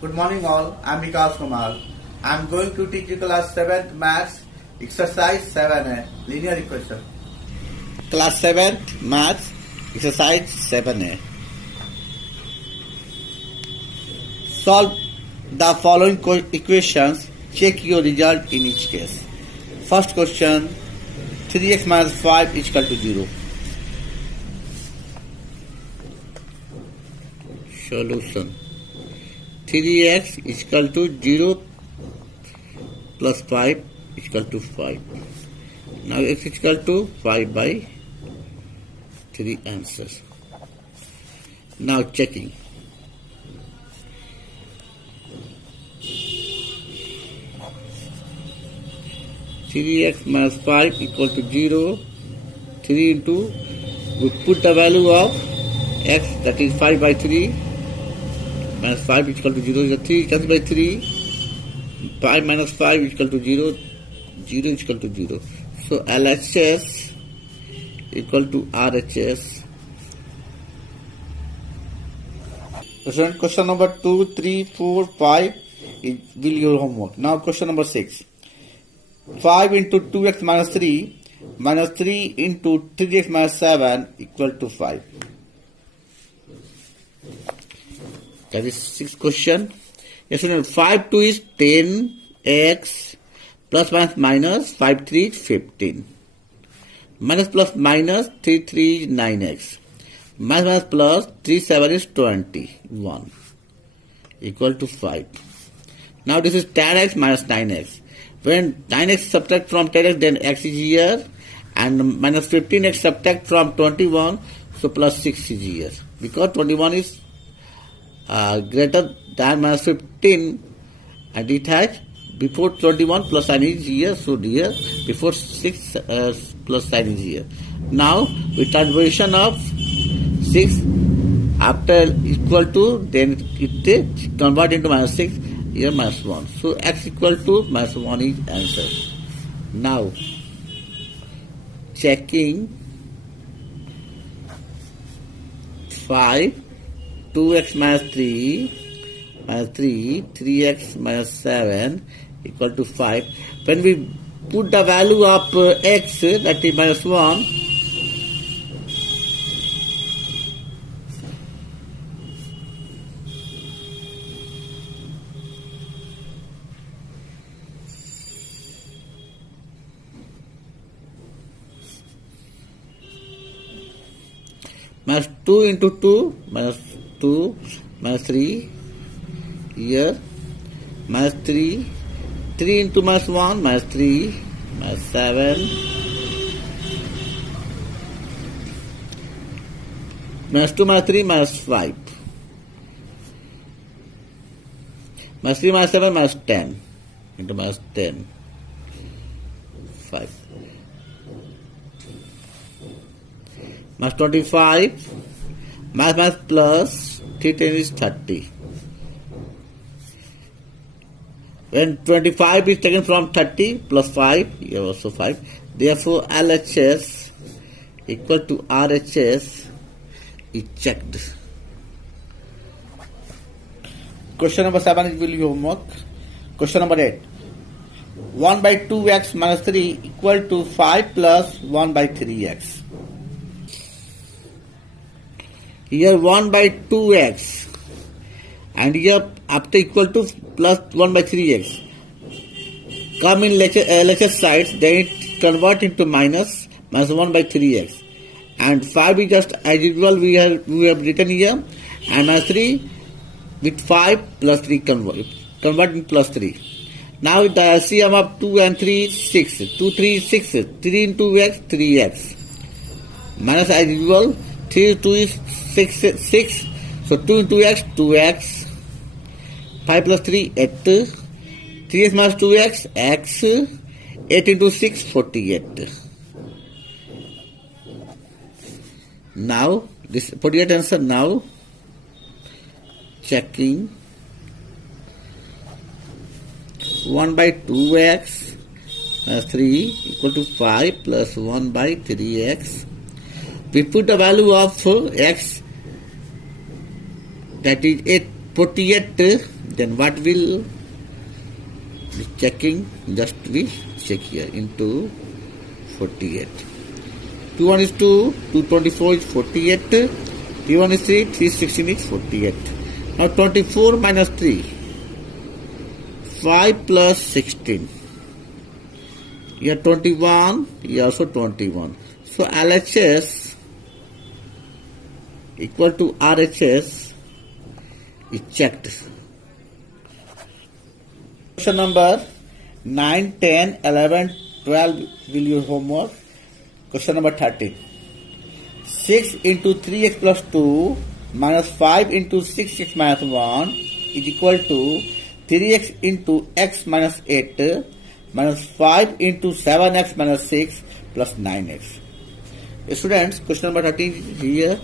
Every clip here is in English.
Good morning all, I am Vikas Kumar. I am going to teach you class 7th maths exercise 7A linear equation. Class 7th maths exercise 7A. Solve the following equations, check your result in each case. First question, 3x minus 5 is equal to 0. Solution, 3x is equal to 0 plus 5 is equal to 5. Now x is equal to 5 by 3 answers. Now checking. Three x minus 5 equal to 0. 3 into, we put the value of x, that is 5 by 3 minus 5 is equal to 0 is 3 cancelled by 3. 5 minus 5 is equal to 0. 0 is equal to 0. So LHS equal to RHS. Question number 2, 3, 4, 5 is will your homework. Now question number 6. 5 into 2x minus 3 minus 3 into 3x minus 7 equal to 5. That is 6th question. Yes, 5 2 is 10x plus minus 5 3 is 15. Minus plus minus 3 3 is 9x. Minus plus 3 7 is 21 equal to 5. Now this is 10x minus 9x. When 9x subtract from 10x, then x is here, and minus 15x subtract from 21, so plus 6 is here. Because 21 is greater than minus 15, and it has before 21 plus sign is here, so here before 6 plus sign is here. Now with transformation of 6 after equal to, then it convert into minus 6. Here minus 1. So x equal to minus 1 is answer. Now checking 5, 2x minus 3 minus 3, 3x minus 7 equal to 5. When we put the value of x, that is minus 1, minus 2 into 2 minus 2 minus 3 here minus 3 3 into minus 1 minus 3 minus 7 minus 2 minus 3 minus 5 minus 3 minus 7 minus 10 into minus 10 5 minus 25 minus plus 3 10 is 30. When 25 is taken from 30 plus 5, here also 5. Therefore LHS equal to RHS is checked. Question number 7 is will you homework. Question number 8. 1 by 2x minus 3 equal to 5 plus 1 by 3x. Here 1 by 2x and here after equal to plus 1 by 3x. Come in LHS sides, then it convert into minus 1 by 3x. And 5 is just as usual we have written here, and minus 3 with 5 plus 3 convert in plus 3. Now the LCM of 2 and 3 is 6. 2 3 is 6. 3 into x 3x. Minus as usual 3 2 is 6. So 2 into x 2x. 5 plus 3 8. 3x minus 2x x. 8 into 6 48. Now this 48 answer. Now checking 1 by 2x plus 3 equal to 5 plus 1 by 3x. We put the value of x, that is 48, then what will be checking? Just we check here into 48. 2 1 is 2, 224 is 48, 3 1 is 3, 3 16 is 48. Now 24 minus 3, 5 plus 16. Here 21, here also 21. So LHS equal to RHS is checked. Question number 9, 10, 11, 12 will your homework. Question number 13. 6 into 3x plus 2 minus 5 into 6x minus 1 is equal to 3x into x minus 8 minus 5 into 7x minus 6 plus 9x. Students, question number 13 is here.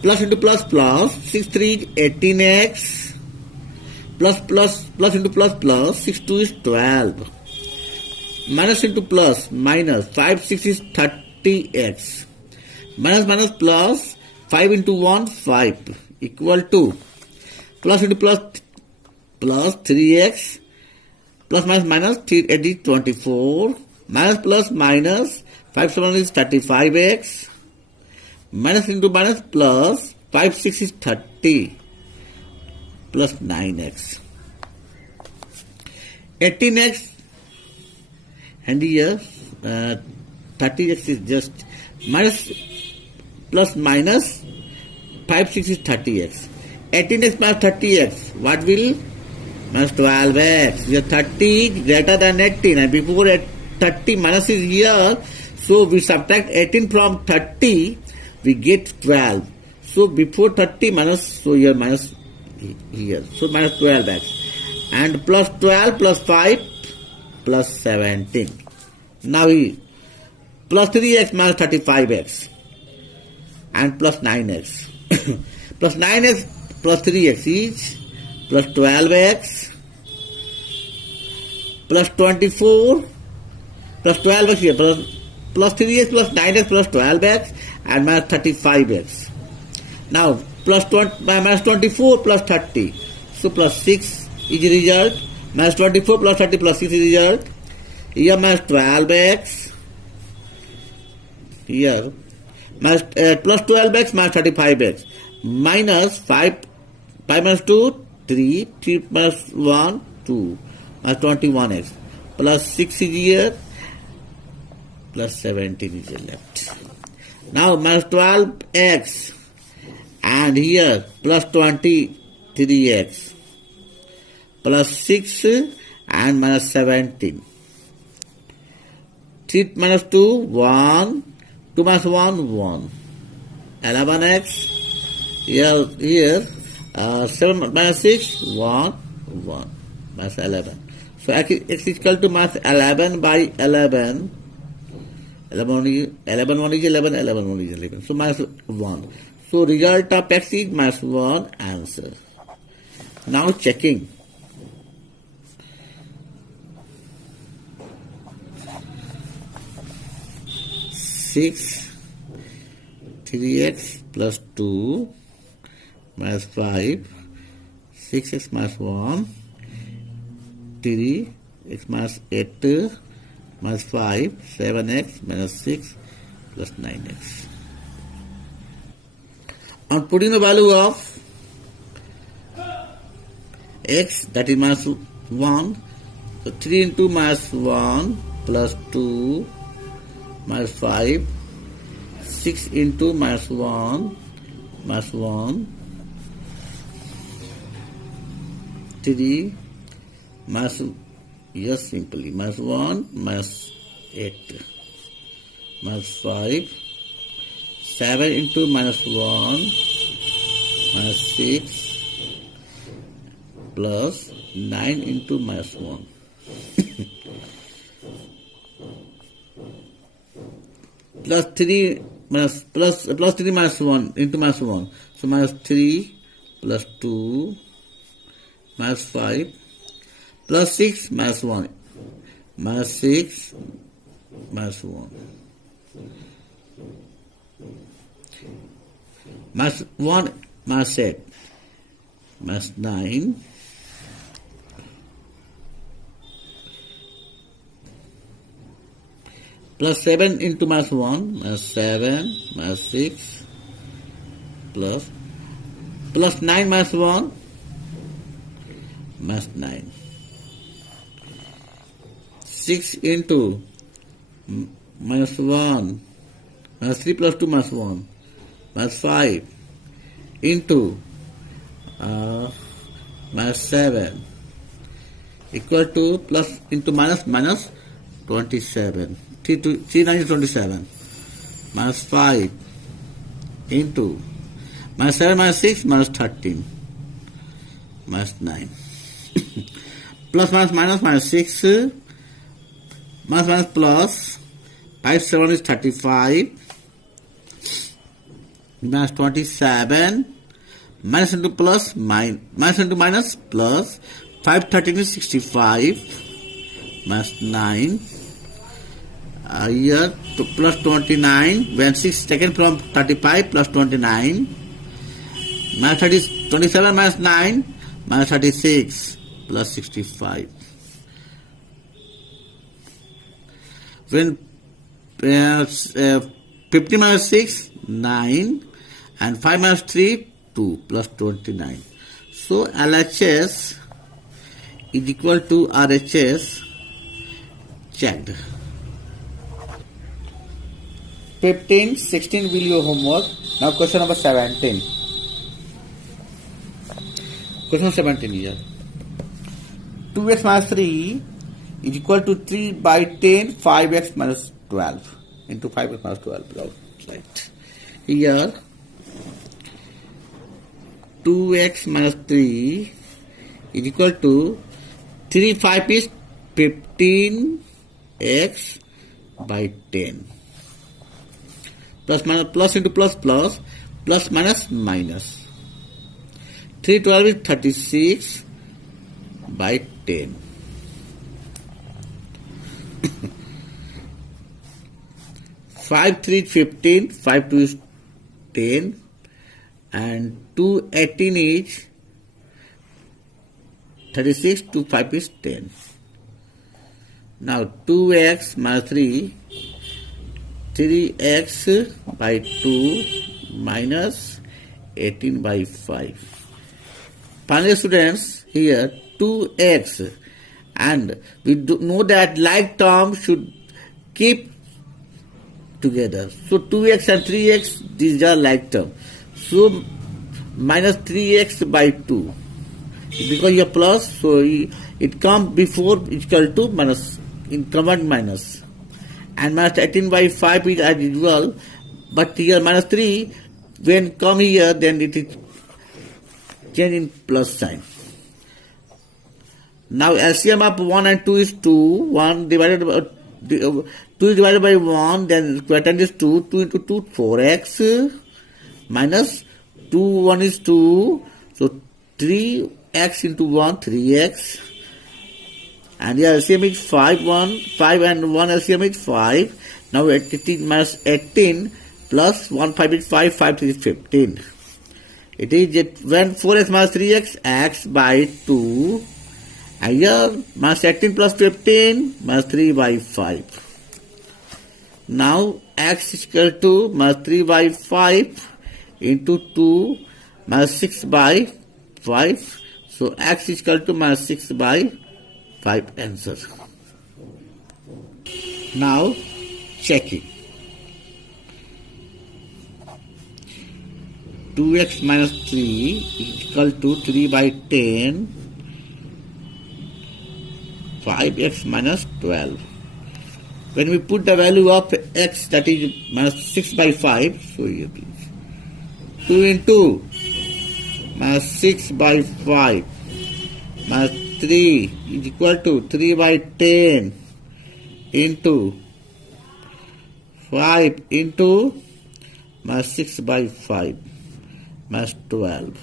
Plus into plus plus, 6 3 is 18x, plus into plus, 6 2 is 12. Minus into plus, minus, 5 6 is 30x. Minus plus, 5 into 1, 5, equal to, plus into plus 3x, plus minus 3 8 is 24, minus, 5 7 is 35x, minus into minus plus, 5 6 is 30, plus 9x. 18x, and here 30x is just minus 5 6 is 30x. 18x minus 30x, what will? Minus 12x. Here 30 is greater than 18, and before 30 minus is here, so we subtract 18 from 30, we get 12. So before 30 minus, so here minus here, so minus 12x, and plus 12 plus 5 plus 17. Now plus 3x minus 35x and plus 9x. Plus 9x plus 3x is plus 12x plus 24 plus 12x here, plus 3x plus 9x plus 12x and minus 35x. Now minus 24 plus 30, so plus 6 is the result. Minus 24 plus 30 plus 6 is the result. Here minus 12x, here minus plus 12x minus 35x, minus 5 minus 2 3, 3 minus 1 2, minus 21x, plus 6 is here, plus 17 is left. Now minus 12x, and here plus 23x, plus 6 and minus 17. 3 minus 2, 1, 2 minus 1, 1. 11x, here 7 minus 6, 1, 1, minus 11. So x is equal to minus 11 by 11. 11 1 is 11, 11 1 is 11. So minus 1. So result of x is minus 1 answer. Now checking. 6 3x plus 2 minus 5 6x minus 1 3 x minus 8 minus 5 7x minus 6 plus 9x. On putting the value of x, that is minus 1, so 3 into minus 1 plus 2 minus 5, 6 into minus 1, 3, minus, yes, simply, minus 1, minus 8, minus 5, 7 into minus 1, minus 6, plus 9 into minus 1. Plus 3 minus plus 3 minus 1 into minus 1. So minus 3 plus 2 minus 5 plus 6 minus 1 minus 6 minus 1 minus 1 minus 8 minus 9. Plus 7 into minus 1, minus 7, minus 6, plus 9 minus 1, minus 9. 6 into minus 1, minus 3 plus 2 minus 1, minus 5 into minus 7 equal to plus into minus 27. 3 9 is 27. Minus 5 into minus 7 minus 6 minus 13. Minus 9. Plus minus 6. Minus plus. 5 7 is 35. Minus 27. Minus into plus. Minus into minus plus. 5 13 is 65. Minus 9. Here to plus 29, when 6 taken from 35 plus 29, minus 30, 27 minus 9, minus 36 plus 65. When 50 minus 6, 9, and 5 minus 3, 2 plus 29. So LHS is equal to RHS checked. 15, 16 will your homework. Now question number 17. Question 17 here. 2x minus 3 is equal to 3 by 10, 5x minus 12 into 5x minus 12. Right. Here 2x minus 3 is equal to 3 5 is 15x by 10. Plus minus plus into plus minus minus. 3 12 is 36 by 10. 5 3 is 15, 5 2 is 10, and 2 18 is 36, 2 5 is 10. Now 2x minus 3, 3x by 2 minus 18 by 5. Finally, students, here 2x, and we know that like term should keep together. So 2x and 3x, these are like term. So minus 3x by 2. Because you are plus, so it comes before equal to minus, in command minus. And minus 18 by 5 is as usual, but here minus 3, when come here, then it is change in plus sign. Now LCM of 1 and 2 is 2, 1 divided by 2 is divided by 1, then quotient is 2, 2 into 2, 4x, minus 2, 1 is 2, so 3x into 1, 3x. And here LCM is 5 and 1 LCM is 5. Now it is minus 18 plus 1 5 is 5, 5 3 is 15. It is when 4x minus 3x, x by 2. And here minus 18 plus 15 minus 3 by 5. Now x is equal to minus 3 by 5 into 2 minus 6 by 5. So x is equal to minus 6 by 5 answer. Now checking. 2x minus 3 is equal to 3 by 10, 5x minus 12. When we put the value of x, that is minus 6 by 5, so here please. 2 into minus 6 by 5 minus 3 is equal to 3 by 10 into 5 into minus 6 by 5 minus 12.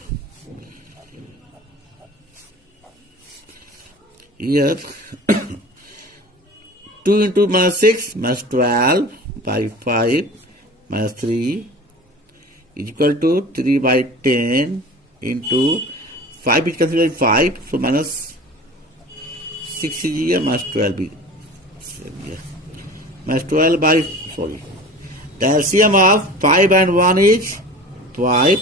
Here 2 into minus 6 minus 12 by 5 minus 3 is equal to 3 by 10 into 5 is considered 5, so minus 6 is here, minus 12 is here. Minus 12 by, sorry. The LCM of 5 and 1 is 5,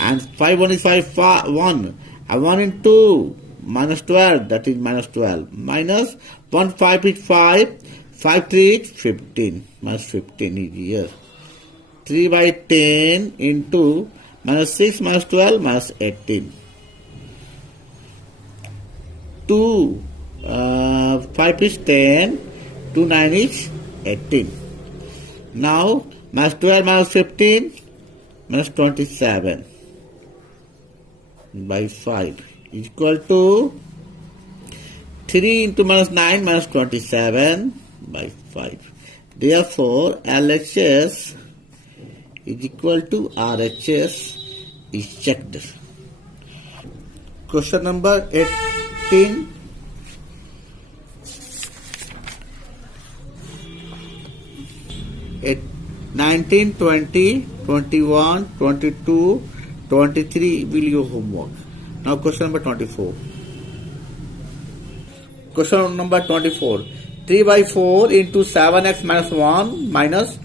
and 5 1 is 1, and 1 into minus 12, that is minus 12, minus 1 5 is 5, 5 3 is 15, minus 15 is here. 3 by 10 into minus 6 minus 12 minus 18. 2 5 is 10, 2 9 is 18. Now minus 12 minus 15 minus 27 by 5 is equal to 3 into minus 9 minus 27 by 5. Therefore, LHS is equal to RHS is checked. Question number 18. At 19, 20, 21, 22, 23 will your homework. Now question number 24. Question number 24. 3 by 4 into 7x minus 1 minus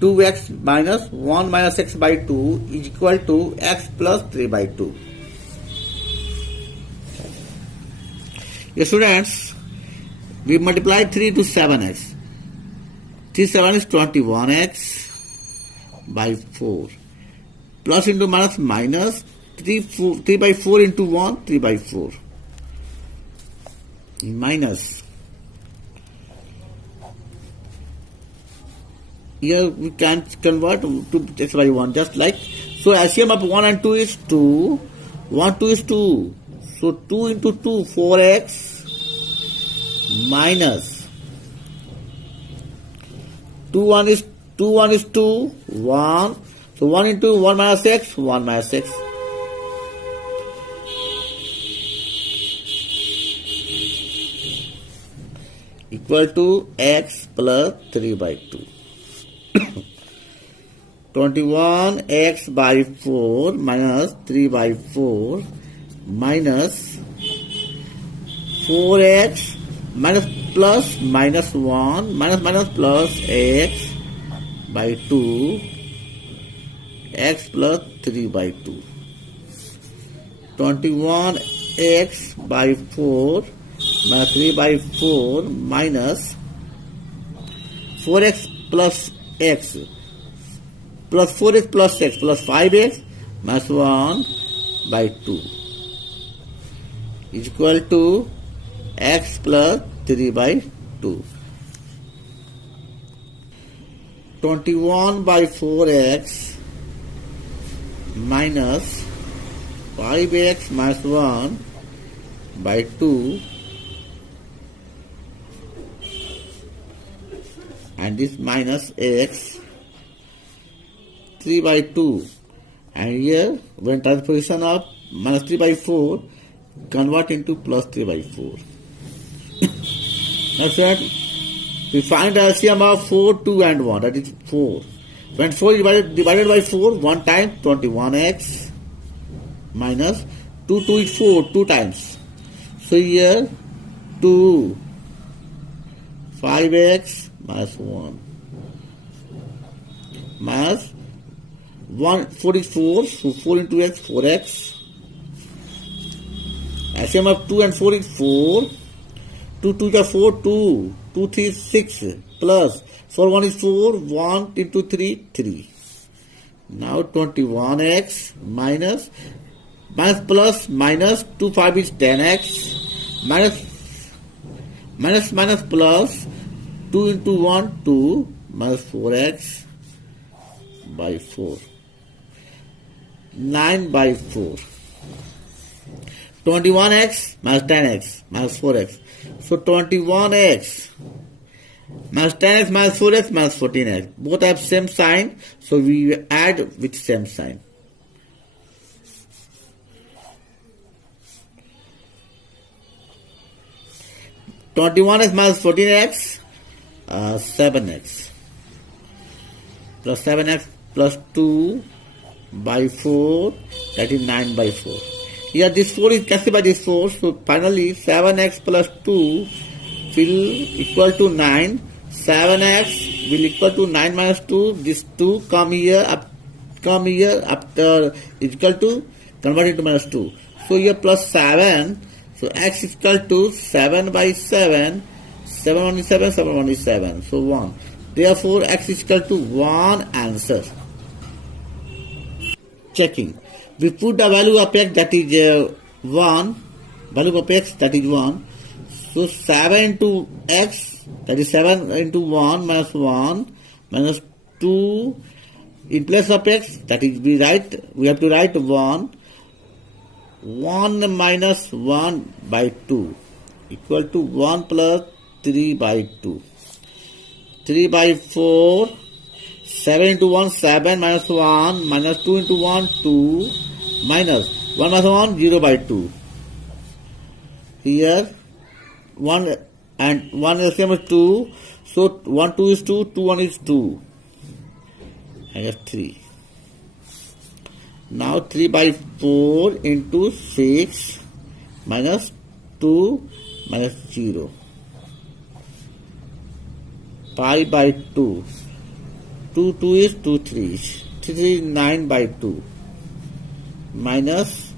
2x minus 1 minus x by 2 is equal to x plus 3 by 2. Yes, students, we multiply 3 to 7x. 3 7 is 21x by 4. Plus into minus minus 3 by 4 into 1, 3 by 4. Minus. Here we can convert to x by 1 just like. So LCM of 1 and 2 is 2. 1 2 is 2. So 2 into 2 4x minus 2 1 is 2 1 is 2 1. So 1 into 1 minus x 1 minus x. Equal to x plus 3 by 2. 21x by 4 minus 3 by 4 minus 4x minus plus minus 1 minus minus plus x by 2 x plus 3 by 2. 21x by 4 minus 3 by 4 minus 4x plus x plus 4x plus x plus 5x minus 1 by 2 is equal to x plus 3 by 2. 21 by 4x minus 5x minus 1 by 2, and this minus x 3 by 2, and here when transposition of minus 3 by 4 convert into plus 3 by 4. That's right. We find the LCM of 4, 2 and 1, that is 4. When 4 is divided by 4, 1 time 21x minus 2 is 4, 2 times. So here 2 5x minus 1 minus 1 4 is 4, so 4 into x 4x. LCM of 2 and 4 is 4. 2 2 is 4, 2 3 is 6 plus 4 1 is 4, 1 into 3 3. Now 21x minus plus minus 2 5 is 10x minus plus 2 into 1 2 minus 4x by 4. 9 by 4. 21x minus 10x minus 4x. So 21x minus 10x minus 4x minus 14x. Both have same sign, so we add with same sign. (21x minus 14x) 7x plus 7x plus 2 by 4, that is 9 by 4. Here this 4 is cancelled by this 4. So finally 7x plus 2 will equal to 9. 7x will equal to 9 minus 2. This 2 come here after is equal to convert it to minus 2. So here plus 7. So x is equal to 7 by 7. 7 1 is 7, 7 1 is 7. So 1. Therefore x is equal to 1 answer. Checking. We put the value of x that is 1. Value of x that is 1. So 7 into x, that is 7 into 1 minus 1 minus 2 in place of x, that is we have to write 1 minus 1 by 2 equal to 1 plus 3 by 2. 3 by 4, 7 into 1, 7 minus 1 minus 2 into 1, 2 minus 1 minus 1, 0 by 2. Here 1 and 1 is the same as 2. So 1 2 is 2, 2 1 is 2. I have 3. Now 3 by 4 into 6 minus 2 minus 0. Pi by 2. 2 2 is 2 3. 3 is 9 by 2. Minus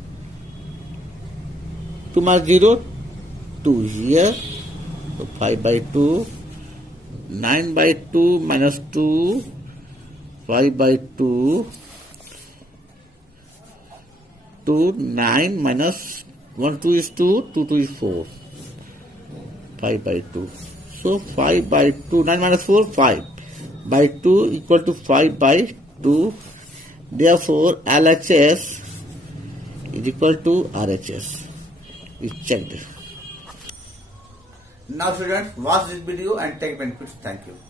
2 minus 0, 2 here. So 5 by 2. 9 by 2 minus 2. 5 by 2. 2, 9 minus 1, 2 is 2, 2, 2 is 4. 5 by 2. So 5 by 2, 9 minus 4, 5 by 2 equal to 5 by 2. Therefore, LHS is equal to RHS. We checked. Now students, watch this video and take benefits. Thank you.